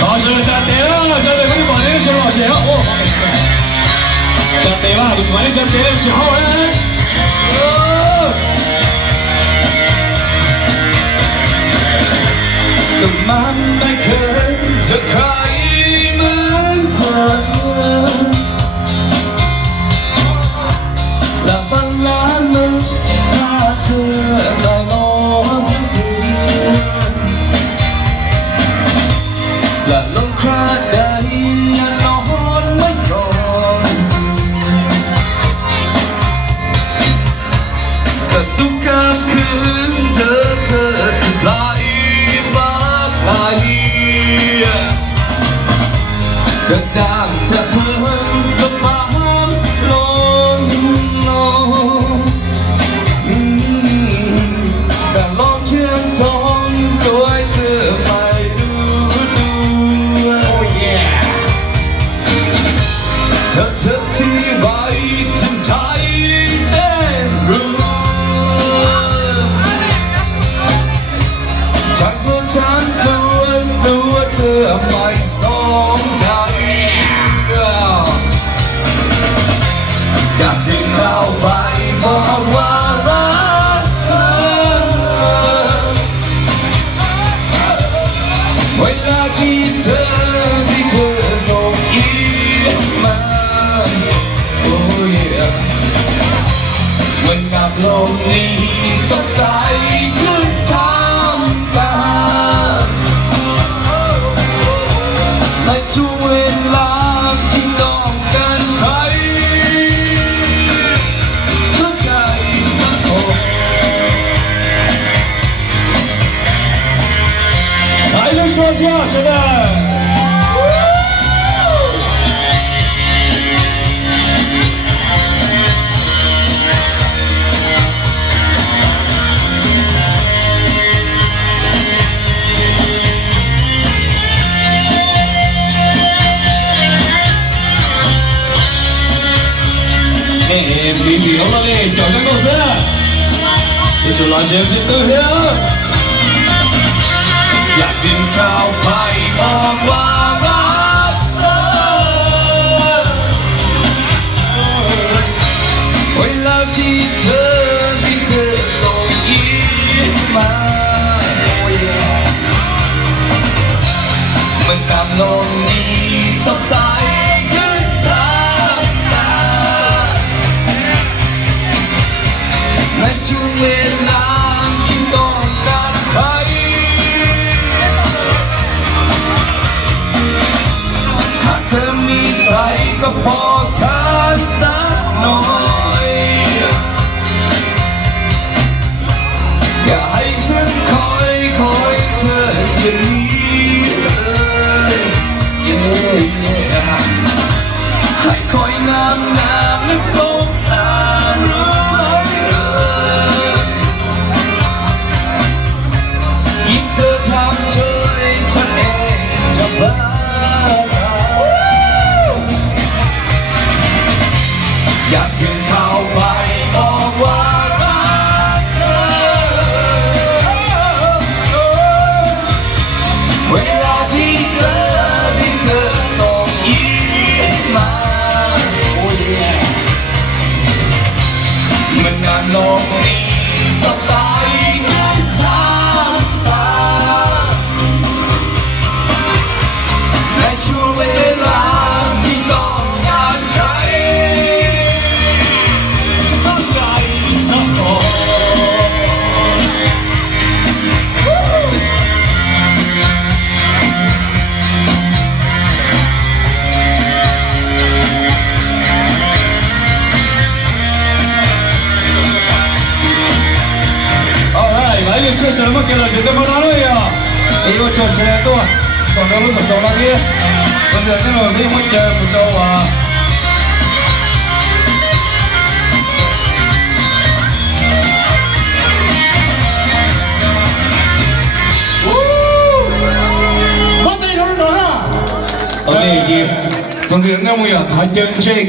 老师站队了，站队可以帮你的学老师哦，站队吧，不管你站队的几号人。ก็มันไม่เคยจะใครเหมือนเธอและฝันล้านมันถ้าเธอได้นอนทั้งคืนและลงคราใดอย่านอนไม่ก่อนเธอก็ทุกกลางคืนเธอจะไหลก็ดังจะเพิ่มจะพามลงแต่ลองเชื่อมทองด้วยเธอไม่ดูเธอที่ไว้ฉันใจเต้นรู้ฉันกลัวฉันกลัวเธอไม่สนใจอยากที่เราไปบอกว่ารักเธอเวลาที่เธอส่งยิ้มมาโอ้ยมันงับลมนี้สดใสขึ้นทางตาในช่วงเวลาที่ต้องการใคร来了，说相声的。李子龙老弟，交给公司，你就拿钱去兑现。อยากกินข้าวไผ่บอกว่ารักเธอเวลาที่เธอส่งยิ้มมามันตามลมนี้สดใสขึ้นทางตาในช่วงเวลาที่ต้องการใครเธอมีใจก็พอคันสักหน่อยอย่าให้ฉันคอยเธออย่างนี้ให้คอยนานและสงสารรู้ไหมยิ่งเธอทำเฉยฉันเองจะบ้าอยากถึงเข้าไปบอกว่ารักเธอเวลาที่เธอส่งยิ้มมาโอ้ยมันงานโลกนี้สดใสขึ้นทางตาในช่วงเวลาที่ต้องการใคร确实，我们给了这个不大累呀，哎呦，这些多，到时候我们走那边，真的那种没我家不走啊。我这头多少？OK，总之我们要谈正确。